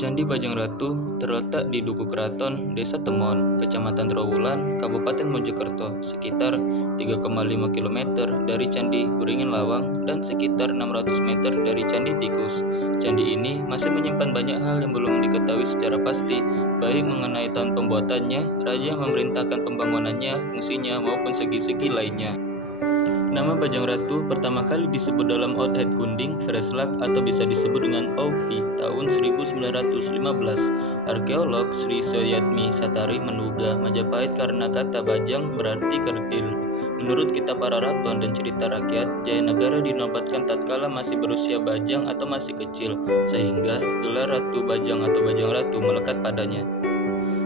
Candi Bajang Ratu terletak di Duku Keraton, Desa Temon, Kecamatan Trowulan, Kabupaten Mojokerto, sekitar 3,5 km dari Candi Beringin Lawang dan sekitar 600 meter dari Candi Tikus. Candi ini masih menyimpan banyak hal yang belum diketahui secara pasti, baik mengenai tahun pembuatannya, raja yang memerintahkan pembangunannya, fungsinya, maupun segi-segi lainnya. Nama Bajang Ratu pertama kali disebut dalam Oud Het Kunding Vereslak atau bisa disebut dengan Auvi tahun 1915. Arkeolog Sri Soyadmi Satari menduga Majapahit karena kata Bajang berarti kerdil. Menurut kitab Pararaton dan cerita rakyat, Jayanagara dinobatkan tatkala masih berusia bajang atau masih kecil, sehingga gelar Ratu Bajang atau Bajang Ratu melekat padanya.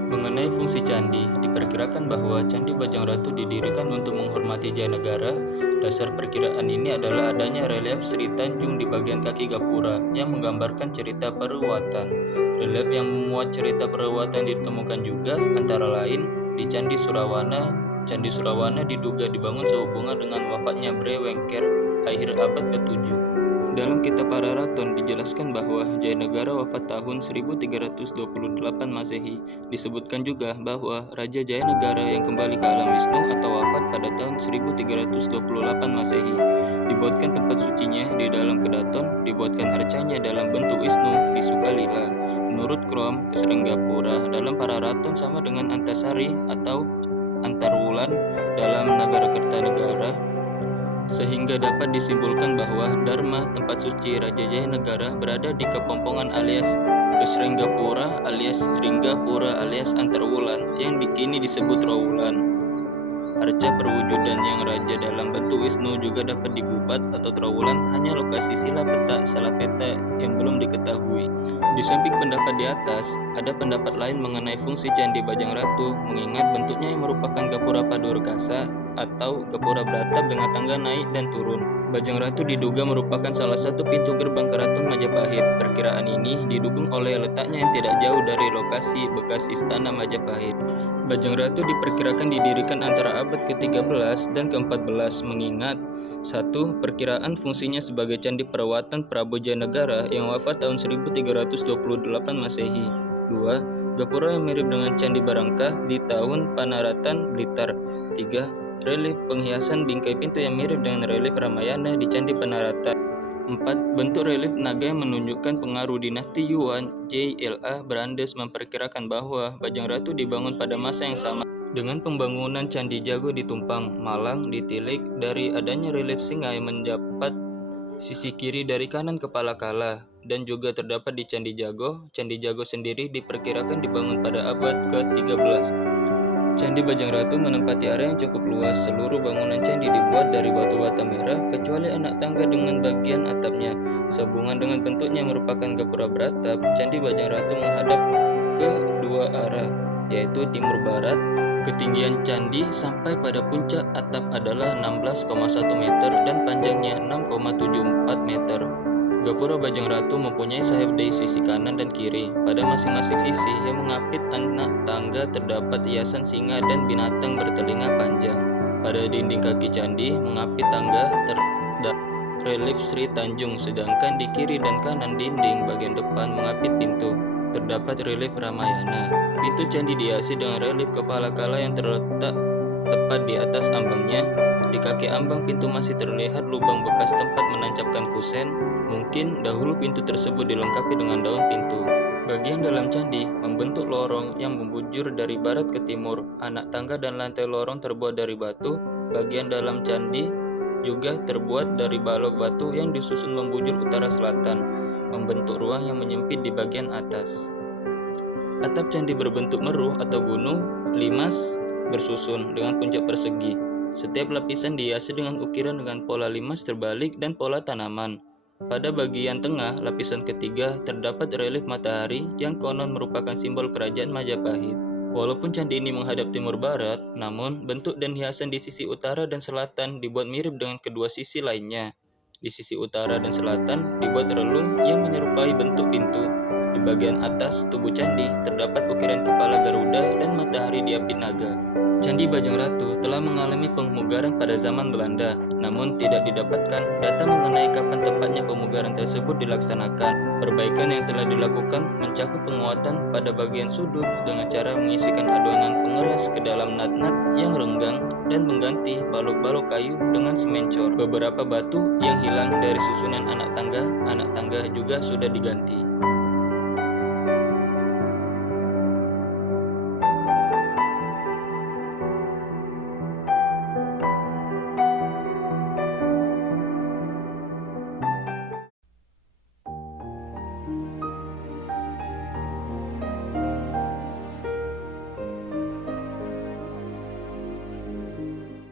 Mengenai fungsi candi, diperkirakan bahwa Candi Bajang Ratu didirikan untuk menghormati Jayanagara. Dasar perkiraan ini adalah adanya relief Sri Tanjung di bagian kaki gapura yang menggambarkan cerita peruwatan. Relief yang memuat cerita peruwatan ditemukan juga antara lain di Candi Surawana. Candi Surawana diduga dibangun sehubungan dengan wafatnya Bre Wengker akhir abad ke-7. Dalam kitab Pararaton dijelaskan bahwa Jayanagara wafat tahun 1328 Masehi. Disebutkan juga bahwa Raja Jayanagara yang kembali ke alam Wisnu atau wafat pada tahun 1328 Masehi. Dibuatkan tempat sucinya di dalam kedaton, dibuatkan arcanya dalam bentuk Wisnu di Sukalila. Menurut Krom, Kesrenggapura dalam Pararaton sama dengan Antasari atau Antarwulan dalam Nagarakkertanegara, sehingga dapat disimpulkan bahwa Dharma, tempat suci Raja Jayanagara, berada di Kepompongan alias Kesrenggapura alias Sringgapura alias Antarwulan yang kini disebut Trowulan. Arca perwujudan yang raja dalam bentuk Wisnu juga dapat dibubat atau Trowulan, hanya lokasi sila peta salah peta yang belum diketahui. Di samping pendapat di atas, ada pendapat lain mengenai fungsi Candi Bajang Ratu, mengingat bentuknya yang merupakan gapura padurkasa atau gapura beratap dengan tangga naik dan turun. Bajang Ratu diduga merupakan salah satu pintu gerbang keraton Majapahit. Perkiraan ini didukung oleh letaknya yang tidak jauh dari lokasi bekas istana Majapahit. Bajang Ratu diperkirakan didirikan antara abad ke-13 dan ke-14, mengingat 1. Perkiraan fungsinya sebagai candi perawatan Prabu Jayanagara yang wafat tahun 1328 Masehi. 2. Gapura yang mirip dengan Candi Barangka di tahun Panaratan, Blitar. 3. Relief penghiasan bingkai pintu yang mirip dengan relief Ramayana di Candi Panaratan. 4. Bentuk relief naga yang menunjukkan pengaruh dinasti Yuan. JLA Brandes memperkirakan bahwa Bajang Ratu dibangun pada masa yang sama dengan pembangunan Candi Jago di Tumpang, Malang ditilik dari adanya relief singa yang mendapat sisi kiri dari kanan kepala kala, dan juga terdapat di Candi Jago. Candi Jago sendiri diperkirakan dibangun pada abad ke-13. Candi Bajang Ratu menempati area yang cukup luas. Seluruh bangunan candi dibuat dari batu bata merah, kecuali anak tangga dengan bagian atapnya. Sehubungan dengan bentuknya merupakan gapura beratap, Candi Bajang Ratu menghadap ke dua arah, yaitu timur barat. Ketinggian candi sampai pada puncak atap adalah 16,1 meter dan panjangnya 6,74 meter. Gapura Bajang Ratu mempunyai sayap di sisi kanan dan kiri. Pada masing-masing sisi yang mengapit anak tangga terdapat hiasan singa dan binatang bertelinga panjang. Pada dinding kaki candi mengapit tangga terdapat relief Sri Tanjung, sedangkan di kiri dan kanan dinding bagian depan mengapit pintu terdapat relief Ramayana. Pintu candi dihiasi dengan relief kepala kala yang terletak tepat di atas ambangnya. Di kaki ambang pintu masih terlihat lubang bekas tempat menancapkan kusen. Mungkin dahulu pintu tersebut dilengkapi dengan daun pintu. Bagian dalam candi membentuk lorong yang membujur dari barat ke timur. Anak tangga dan lantai lorong terbuat dari batu. Bagian dalam candi juga terbuat dari balok batu yang disusun membujur utara selatan, membentuk ruang yang menyempit di bagian atas. Atap candi berbentuk meru atau gunung limas bersusun dengan puncak persegi. Setiap lapisan dihiasi dengan ukiran dengan pola limas terbalik dan pola tanaman. Pada bagian tengah, lapisan ketiga, terdapat relief matahari yang konon merupakan simbol kerajaan Majapahit. Walaupun candi ini menghadap timur barat, namun bentuk dan hiasan di sisi utara dan selatan dibuat mirip dengan kedua sisi lainnya. Di sisi utara dan selatan dibuat relung yang menyerupai bentuk pintu. Di bagian atas tubuh candi terdapat ukiran kepala Garuda dan matahari diapit naga. Candi Bajang Ratu telah mengalami pemugaran pada zaman Belanda, namun tidak didapatkan data mengenai kapan tepatnya pemugaran tersebut dilaksanakan. Perbaikan yang telah dilakukan mencakup penguatan pada bagian sudut dengan cara mengisikan adonan pengeras ke dalam nat-nat yang renggang dan mengganti balok-balok kayu dengan semen cor. Beberapa batu yang hilang dari susunan anak tangga juga sudah diganti.